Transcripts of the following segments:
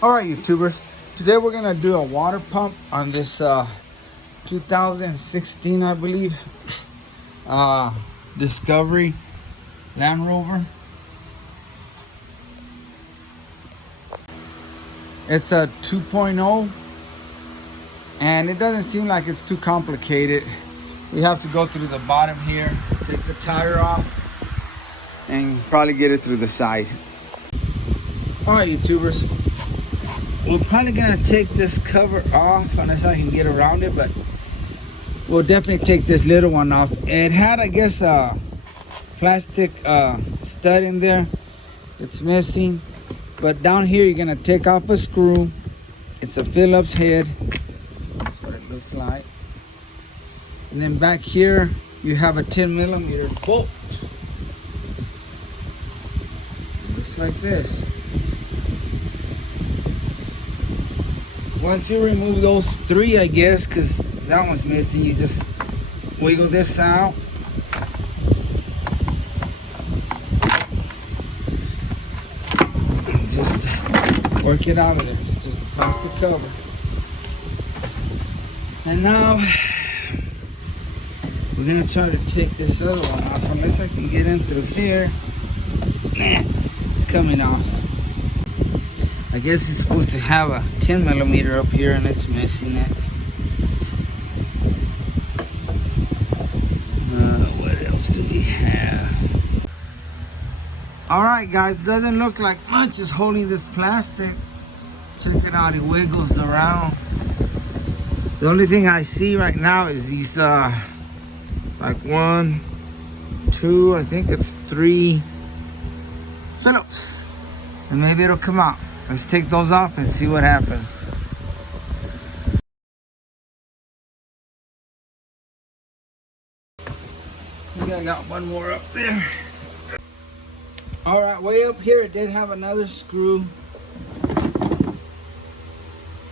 All right, YouTubers. Today we're gonna do a water pump on this 2016, I believe, Discovery Land Rover. It's a 2.0, and it doesn't seem like it's too complicated. We have to go through the bottom here, take the tire off, and probably get it through the side. All right, YouTubers. We're probably gonna take this cover off unless I can get around it, but we'll definitely take this little one off. It had, I guess, a plastic stud in there. It's missing, but down here you're gonna take off a screw. It's a Phillips head. That's what it looks like. And then back here you have a 10mm bolt. It looks like this. Once you remove those three, I guess, because that one's missing, you just wiggle this out. And just work it out of there. It's just a plastic cover. And now we're gonna try to take this other one off. Unless I can get in through here. Nah, it's coming off. I guess it's supposed to have a 10mm up here, and it's missing it. What else do we have? Alright guys, doesn't look like much is holding this plastic. Check it out, it wiggles around. The only thing I see right now is these like 1, 2, I think it's 3 Phillips. And maybe it'll come out. Let's take those off and see what happens. I think I got one more up there. All right, way up here it did have another screw.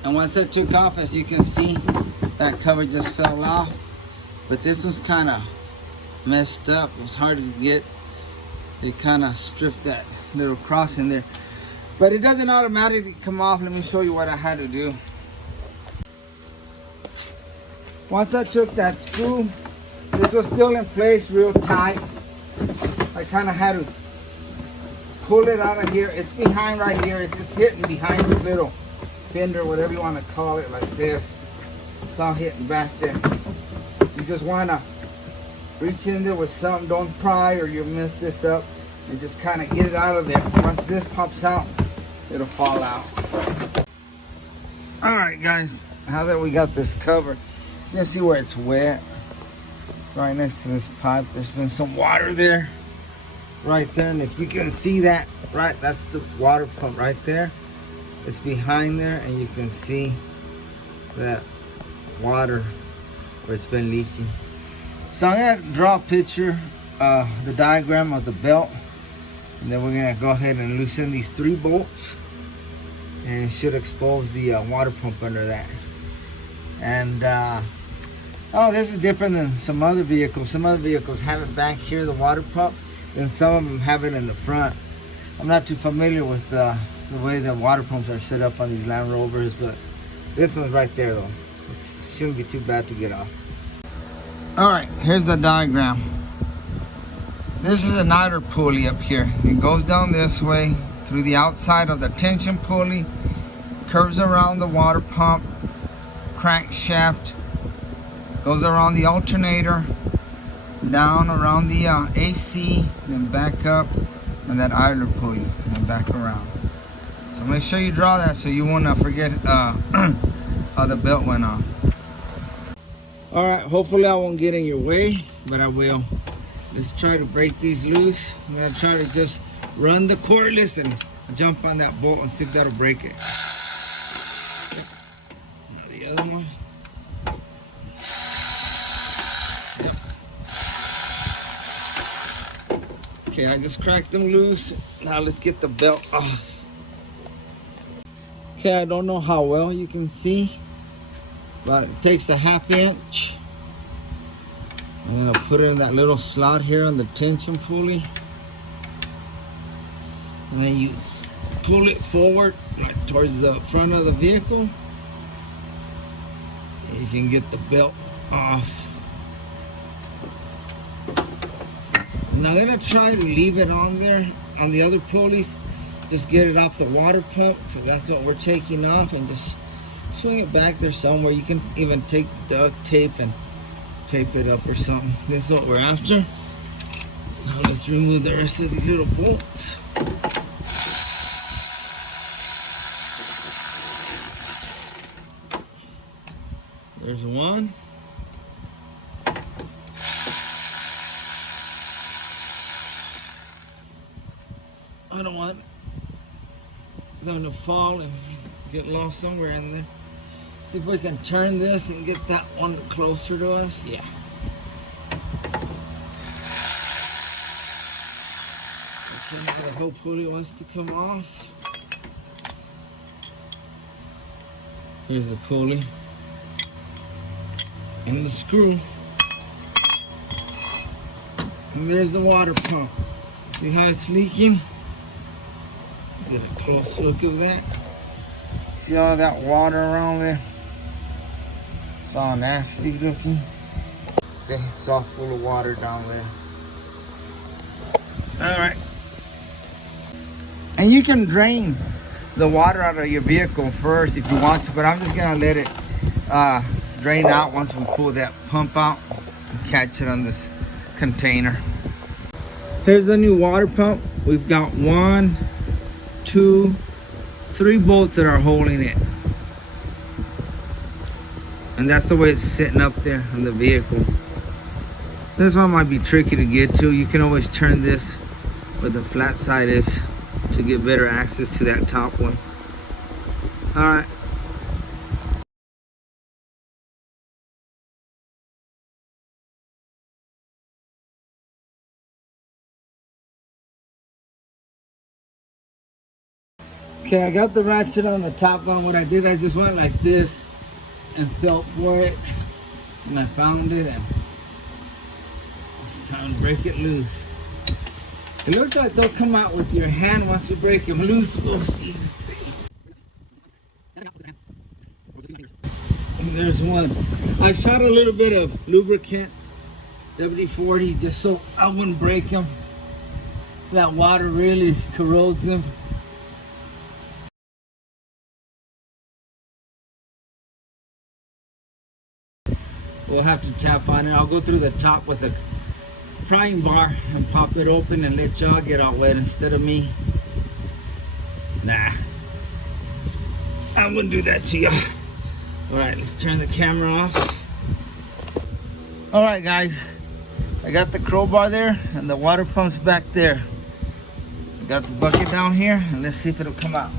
And once I took off, as you can see, that cover just fell off. But this was kind of messed up. It was hard to get. They kind of stripped that little cross in there. But it doesn't automatically come off. Let me show you what I had to do. Once I took that screw, this was still in place real tight. I kind of had to pull it out of here. It's behind right here. It's hitting behind this little fender, whatever you want to call it, like this. It's all hitting back there. You just want to reach in there with something. Don't pry or you'll mess this up. And just kind of get it out of there. Once this pops out, it'll fall out. All right, guys. Now that we got this covered, you can see where it's wet. Right next to this pipe, there's been some water there. Right there, and if you can see that, right, that's the water pump right there. It's behind there, and you can see that water where it's been leaking. So I'm gonna draw a picture, the diagram of the belt. And then we're gonna go ahead and loosen these 3 bolts, and it should expose the water pump under that. And oh, this is different than some other vehicles. Some other vehicles have it back here, the water pump, and some of them have it in the front. I'm not too familiar with the way the water pumps are set up on these Land Rovers, but this one's right there though. It shouldn't be too bad to get off. All right, here's the diagram. This is an idler pulley up here. It goes down this way through the outside of the tension pulley, curves around the water pump, crankshaft, goes around the alternator, down around the AC, then back up, and that idler pulley, and then back around. So make sure you draw that so you won't forget how the belt went on. All right, hopefully I won't get in your way, but I will. Let's try to break these loose. I'm gonna try to just run the cordless and jump on that bolt and see if that'll break it. Now the other one. Okay, I just cracked them loose. Now let's get the belt off. Okay, I don't know how well you can see, but it takes a 1/2 inch. I'm gonna put it in that little slot here on the tension pulley. And then you pull it forward, like towards the front of the vehicle. And you can get the belt off. And I'm gonna try to leave it on there on the other pulleys. Just get it off the water pump, because that's what we're taking off, and just swing it back there somewhere. You can even take duct tape and tape it up or something. This is what we're after. Now let's remove the rest of these little bolts. There's one. I don't want them to fall and get lost somewhere in there. See if we can turn this and get that one closer to us. Yeah. Okay, now the whole pulley wants to come off. Here's the pulley and the screw. And there's the water pump. See how it's leaking? Let's get a close look of that. See all that water around there? It's all nasty looking. See, it's all full of water down there. All right. And you can drain the water out of your vehicle first if you want to, but I'm just gonna let it drain out once we pull that pump out and catch it on this container. Here's the new water pump. We've got 1, 2, 3 bolts that are holding it. And that's the way it's sitting up there on the vehicle. This one might be tricky to get to. You can always turn this where the flat side is to get better access to that top one. All right. Okay, I got the ratchet on the top one. What I did, I just went like this and felt for it, and I found it, and it's time to break it loose. It looks like they'll come out with your hand once you break them loose. We'll see. And there's one. I shot a little bit of lubricant, WD-40, just so I wouldn't break them. That water really corrodes them. We'll have to tap on it. I'll go through the top with a prying bar and pop it open and let y'all get all wet instead of me. Nah, I wouldn't do that to y'all. All right, let's turn the camera off. All right, guys, I got the crowbar there and the water pump's back there. I got the bucket down here, and let's see if it'll come out.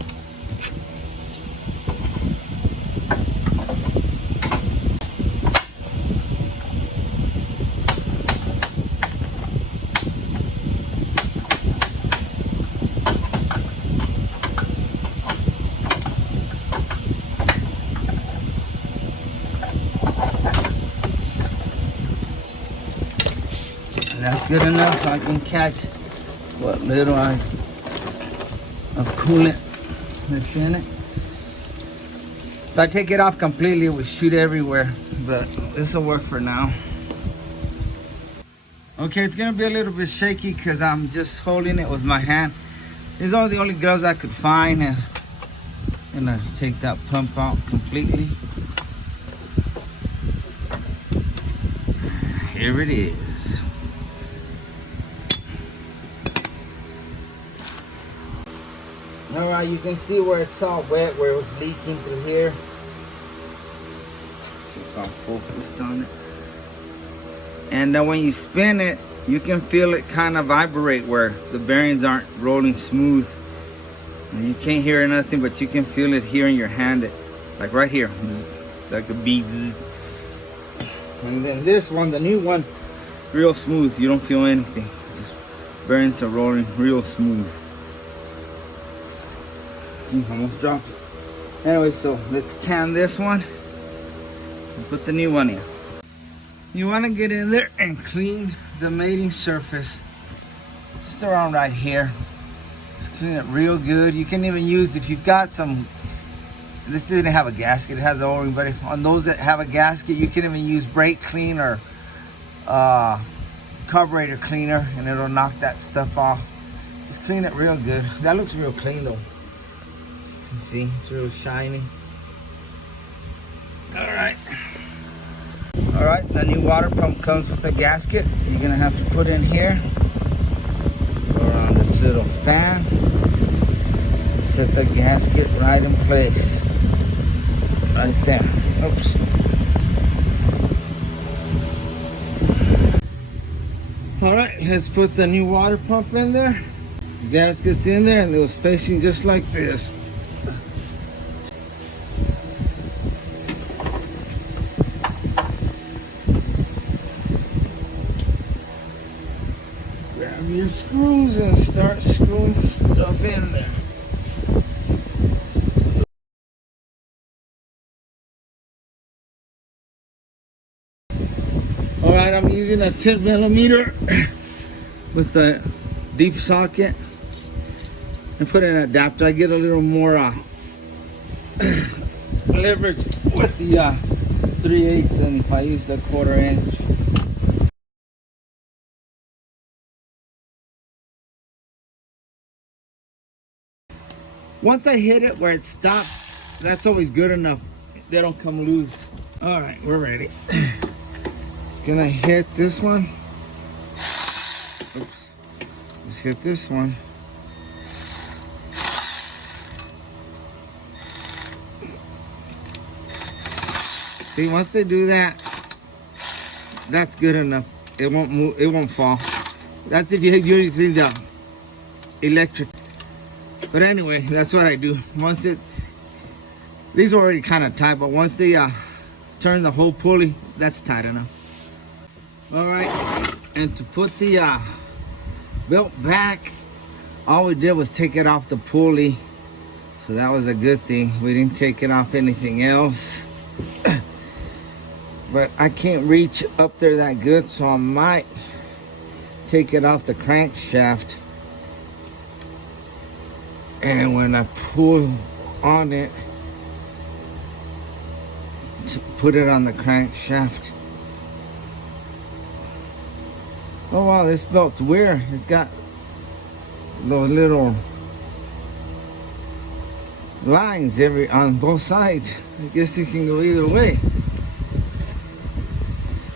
That's good enough so I can catch what little of coolant that's in it. If I take it off completely, it would shoot everywhere, but this will work for now. Okay, it's gonna be a little bit shaky because I'm just holding it with my hand. These are the only gloves I could find, and I'm gonna take that pump out completely. Here it is. All right, you can see where it's all wet, where it was leaking through here. See if I'm focused on it. And then when you spin it, you can feel it kind of vibrate where the bearings aren't rolling smooth. And you can't hear nothing, but you can feel it here in your hand, like right here, like a bead. And then this one, the new one, real smooth. You don't feel anything. Just bearings are rolling real smooth. Almost dropped it. Anyway, so let's can this one and put the new one in. You want to get in there and clean the mating surface just around right here. Just Clean it real good. You can even use, if you've got some, this didn't have a gasket, it has an O-ring, but if, on those that have a gasket, you can even use brake clean or carburetor cleaner, and it'll knock that stuff off. Just clean it real good. That looks real clean though. You see, it's real shiny. Alright, the new water pump comes with a gasket. You're gonna have to put in here. Go around this little fan. Set the gasket right in place. Right there. Oops. Alright, let's put the new water pump in there. The gasket's in there and it was facing just like this. Grab your screws and start screwing stuff in there. Alright, I'm using a 10 millimeter with a deep socket and put in an adapter. I get a little more leverage with the 3/8 than if I use the 1/4 inch. Once I hit it where it stops, that's always good enough. They don't come loose. Alright, we're ready. Just gonna hit this one. Oops. Let's hit this one. See, once they do that, that's good enough. It won't move, it won't fall. That's if you're using the electric. But anyway, that's what I do. Once these are already kind of tight, but once they turn the whole pulley, that's tight enough. Alright, and to put the belt back, all we did was take it off the pulley. So that was a good thing. We didn't take it off anything else. But I can't reach up there that good, so I might take it off the crankshaft. And when I pull on it, to put it on the crankshaft. Oh wow, this belt's weird. It's got those little lines on both sides. I guess it can go either way.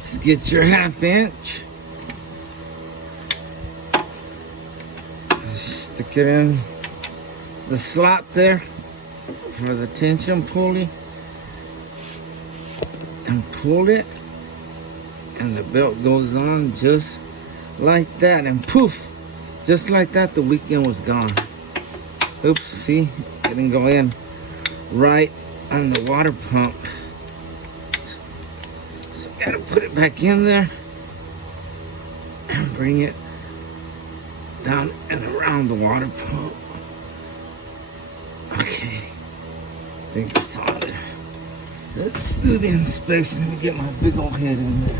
Just get your 1/2 inch. Stick it in the slot there for the tension pulley and pull it, and the belt goes on just like that, and poof, just like that, the weekend was gone. Oops, see, it didn't go in right on the water pump, so I gotta put it back in there and bring it down and around the water pump. Okay, I think it's all there. Let's do the inspection and get my big old head in there.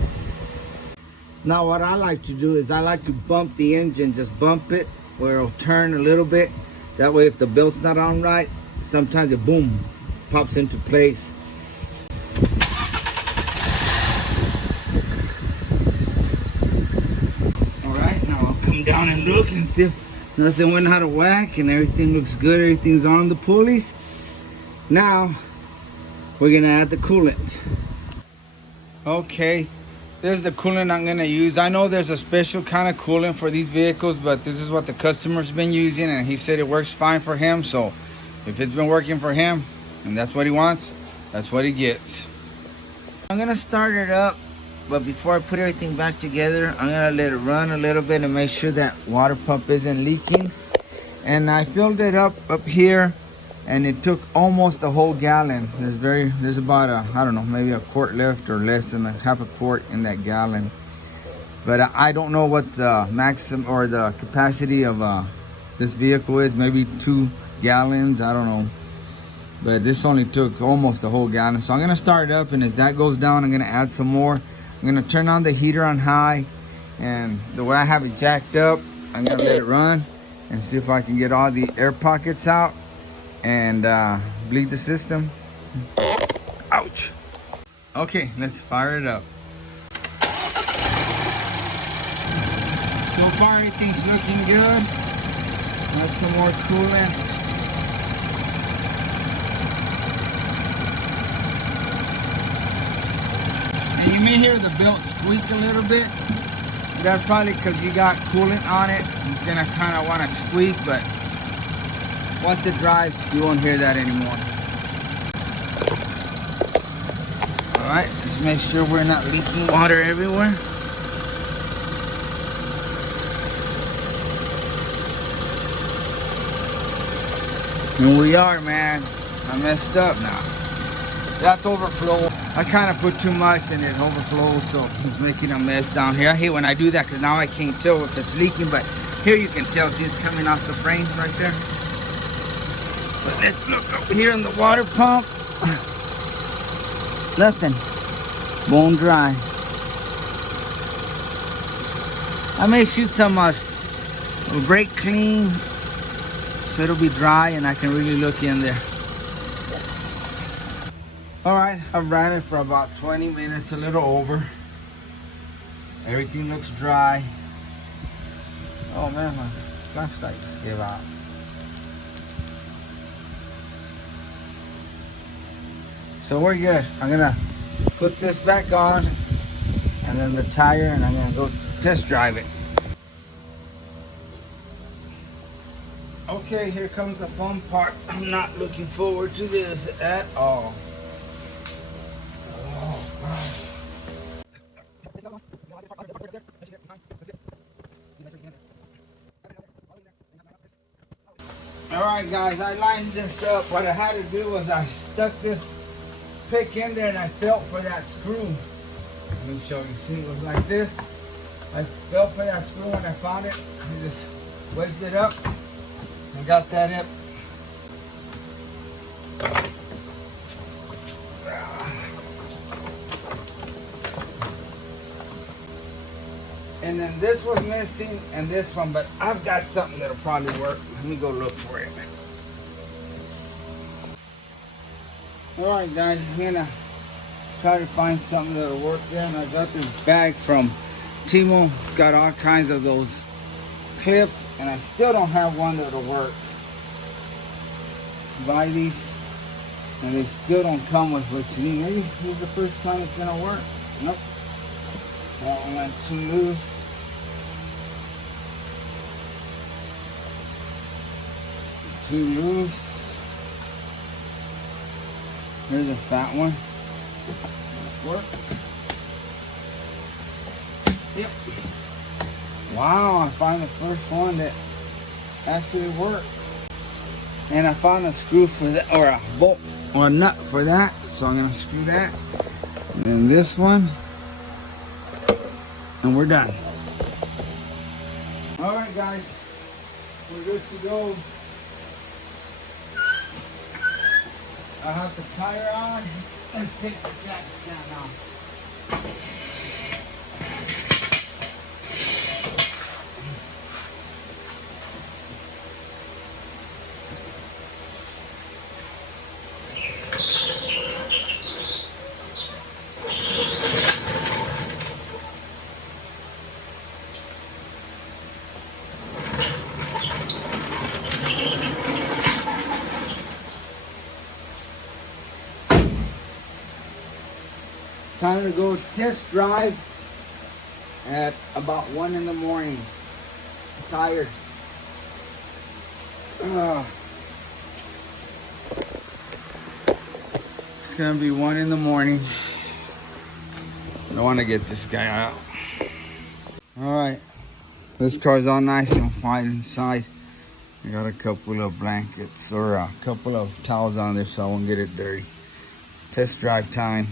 Now what I like to do is I like to bump the engine, just bump it where it'll turn a little bit. That way if the belt's not on right, sometimes it boom, pops into place. Alright, now I'll come down and look and see if nothing went out of whack and everything looks good, everything's on the pulleys. Now, we're gonna add the coolant. Okay, there's the coolant I'm gonna use. I know there's a special kind of coolant for these vehicles, but this is what the customer's been using and he said it works fine for him. So if it's been working for him and that's what he wants, that's what he gets. I'm gonna start it up, but before I put everything back together, I'm gonna let it run a little bit and make sure that water pump isn't leaking. And I filled it up here, and it took almost a whole gallon. There's about I don't know, maybe a quart left or less than a 1/2 quart in that gallon. But I don't know what the maximum or the capacity of this vehicle is. Maybe 2 gallons, I don't know. But this only took almost a whole gallon. So I'm gonna start it up, and as that goes down, I'm gonna add some more. I'm gonna turn on the heater on high, and the way I have it jacked up, I'm gonna let it run. and see if I can get all the air pockets out and bleed the system. Ouch. Okay, let's fire it up. So far everything's looking good. Let's some more coolant. And you may hear the belt squeak a little bit. That's probably because you got coolant on it. It's gonna kind of want to squeak, but once it dries, you won't hear that anymore. All right, just make sure we're not leaking water everywhere. And we are, man. I messed up now. That's overflow. I kind of put too much and it overflows, so it's making a mess down here. I hate when I do that because now I can't tell if it's leaking, but here you can tell. See, it's coming off the frame right there. But let's look over here in the water pump. Nothing. Bone dry. I may shoot some brake clean so it'll be dry and I can really look in there. All right, I've ran it for about 20 minutes, a little over. Everything looks dry. Oh man, my flashlight just gave out. So we're good. I'm gonna put this back on and then the tire, and I'm gonna go test drive it. Okay, here comes the fun part. I'm not looking forward to this at all. Alright guys, I lined this up. What I had to do was I stuck this pick in there and I felt for that screw. Let me show you. See, it was like this. I felt for that screw when I found it. I just wedged it up and got that up. And then this was missing and this one, but I've got something that'll probably work. Let me go look for it. Alright guys, I'm gonna try to find something that'll work there. And I got this bag from Timo. It's got all kinds of those clips and I still don't have one that'll work. Buy these and they still don't come with what you need. Maybe this is the first time it's gonna work. Nope. That one went too loose. Too loose. Here's a fat one. Work. Yep. Wow, I found the first one that actually worked. And I found a screw for that, or a bolt, or a nut for that. So I'm gonna screw that. And then this one. And we're done. All right, guys, we're good to go. I have the tire on. Let's take the jack stand off. Time to go test drive at about 1 in the morning. I'm tired. It's gonna be 1 in the morning. I want to get this guy out. All right, this car's all nice and white inside. I got a couple of blankets or a couple of towels on there so I won't get it dirty. Test drive time.